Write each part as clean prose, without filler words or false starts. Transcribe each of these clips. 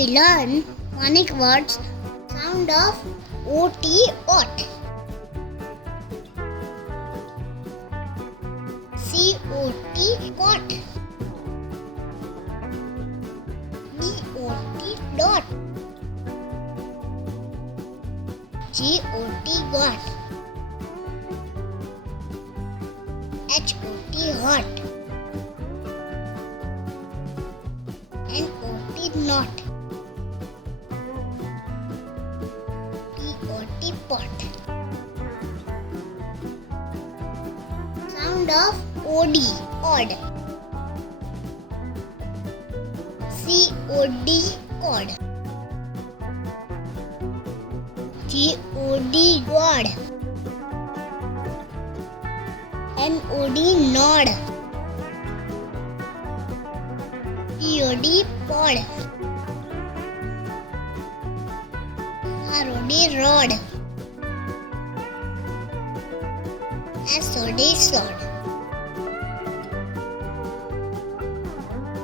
we learn phonic words sound of OT ot. COT cot. DOT dot. GOT got. HOT hot. NOT not. POT pot. Sound of OD odd. COD cod. GOD god. NOD nod. POD pod. ROD rod. SOD slod.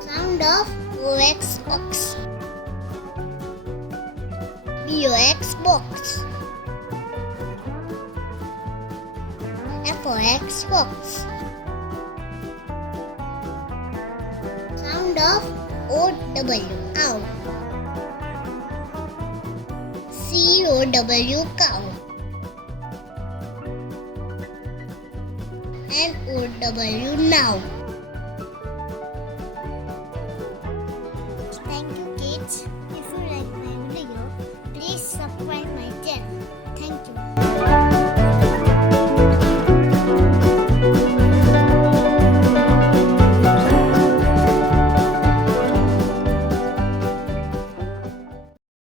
Sound of OX ox. BOX box. FOX fox. Sound of OW ow. COW cow. NOW now.